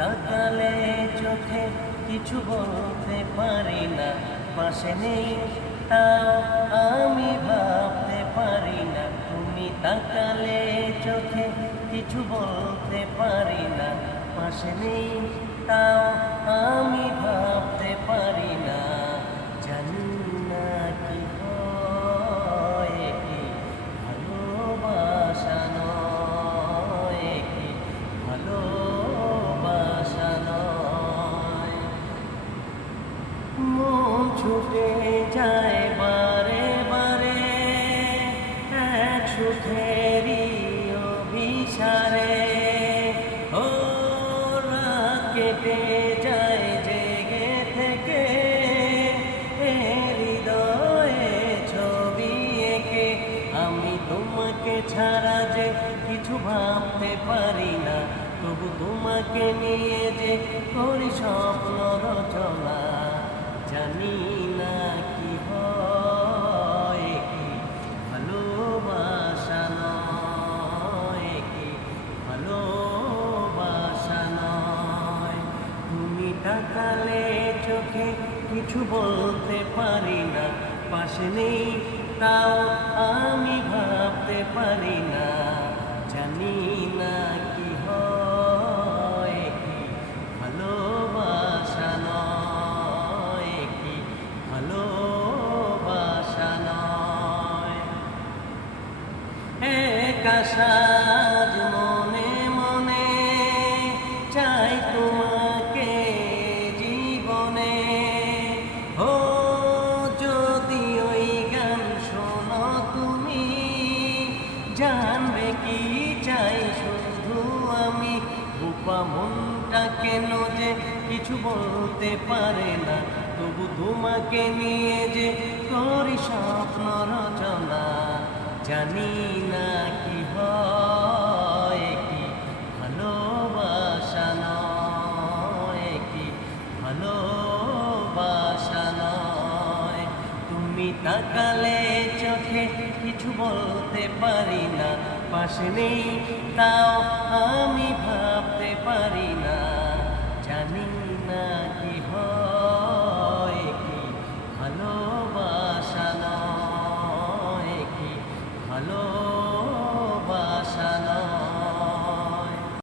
তাকালে চোখে কিছু বলতে পারি না, পাশে নেই তাও আমি ভাবতে পারি না। তুমি তাকালে চোখে কিছু বলতে পারি না, পাশে নেই তাও আমি ভাবতে পারি না। জানি না কি হয়, কি ভালোবাসা নয়, কি ভালোবাসা নয়। মন ছুটে যায় বারে বারে এক সুখেরই অভিসারে, ও রাত কেটে যায় জেগে থেকে হৃদয়ে ছবি এঁকে। আমি তোমাকে ছাড়া যে কিছু ভাবতে পারি না, তবু তোমাকে নিয়ে যে করি স্বপ্ন রচনা। জানি না কি হয়, কি ভালোবাসা নয়, কি ভালোবাসা নয়। তুমি তাকালে চোখে কিছু বলতে পারি না, পাশে নেই তাও আমি ভাবতে পারি না। জানি না কি হয়, কি ভালোবাসা নয়, কি ভালোবাসা নয়। এক আশা আজ মনে মনে চাই তোমাকে জীবনে, ও যদি ওই গান শোনো তুমি জানবে কি চাই শুধু আমি। রূপা মনটা কেন যে কিছু বলতে পারে না, তবু তোমাকে নিয়ে যে করি স্বপ্ন রচনা। জানি না কি হয়, কি ভালোবাসা নয়, কি ভালোবাসা নয়। তুমি তাকালে চোখে কিছু বলতে পারি না, পাশে নেই তাও আমি ভাবতে পারি না।